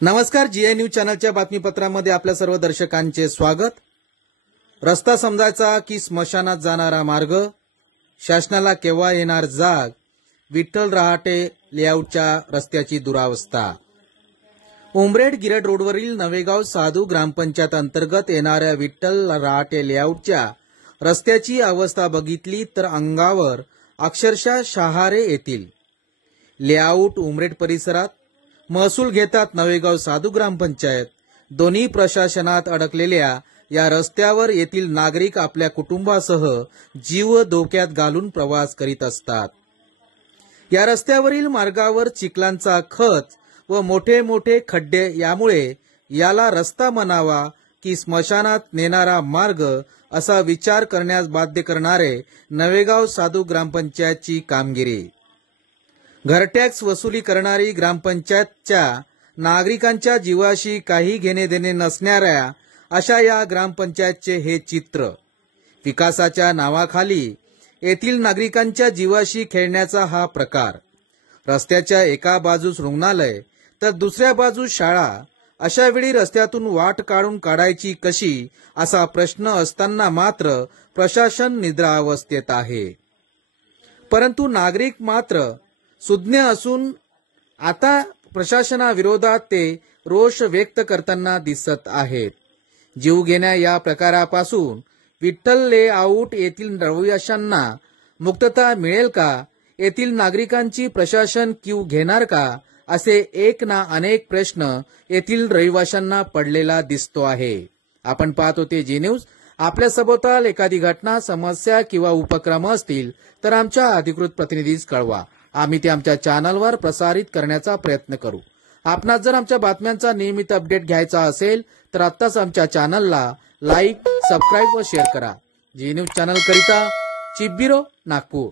नमस्कार, GI news चॅनलच्या बातमीपत्रामध्ये आपल्या सर्व दर्शकांचे स्वागत। रस्ता समजायचा की स्मशानात जाणारा मार्ग, शासनाला केव्हा येणार जाग, विठ्ठल रहाटे लेआउटच्या रस्त्याची दुरावस्था। उमरेड गिरड रोडवरील नवेगाव साधू ग्रामपंचायत अंतर्गत येणाऱ्या विठ्ठल रहाटे लेआउटच्या रस्त्याची अवस्था बघितली तर अंगावर अक्षरशः शहारे येतील। लेआउट उमरेड परिसरात, महसूल घेतात नवेगाव साधू ग्रामपंचायत। दोन्ही प्रशासनात अडकलेल्या या रस्त्यावर येथील नागरिक आपल्या कुटुंबासह जीव धोक्यात घालून प्रवास करीत असतात। या रस्त्यावरील मार्गावर चिखलांचा खच व मोठे मोठे खड्डे, यामुळे याला रस्ता म्हणावा की स्मशानात नेणारा मार्ग असा विचार करण्यास बाध्य करणारे नवेगाव साधू ग्रामपंचायतची कामगिरी। घरटॅक्स वसुली करणारी ग्रामपंचायतच्या नागरिकांच्या जीवाशी काही घेणे देणे नसणाऱ्या अशा या ग्रामपंचायतचे हे चित्र। विकासाच्या नावाखाली येथील नागरिकांच्या जीवाशी खेळण्याचा हा प्रकार। रस्त्याच्या एका बाजूस रुग्णालय तर दुसऱ्या बाजूस शाळा, अशा वेळी रस्त्यातून वाट काढून काढायची कशी असा प्रश्न असताना मात्र प्रशासन निद्रावस्थेत आहे। परंतु नागरिक मात्र सुज्ञ असून आता प्रशासनाविरोधात ते रोष व्यक्त करताना दिसत आहेत। जीवघेण्या या प्रकारापासून विठ्ठल लेआउट येथील रहिवाशांना मुक्तता मिळेल का? येथील नागरिकांची प्रशासन क्यू घेणार का? असे एक ना अनेक प्रश्न येथील रहिवाशांना पडलेला दिसतो आहे। आपण पाहत होते जी न्यूज। आपल्या सभोवताल एखादी घटना, समस्या किंवा उपक्रम असतील तर आमच्या अधिकृत प्रतिनिधीस कळवा। आम्ही ते आमच्या चॅनलवर प्रसारित करण्याचा प्रयत्न करू। आपणास जर आमच्या बातम्यांचा नियमित अपडेट घ्यायचा असेल तर आत्ताच आमच्या चॅनलला लाईक, सबस्क्राईब व शेअर करा। जी न्यूज चॅनल करिता चिप ब्युरो, नागपूर।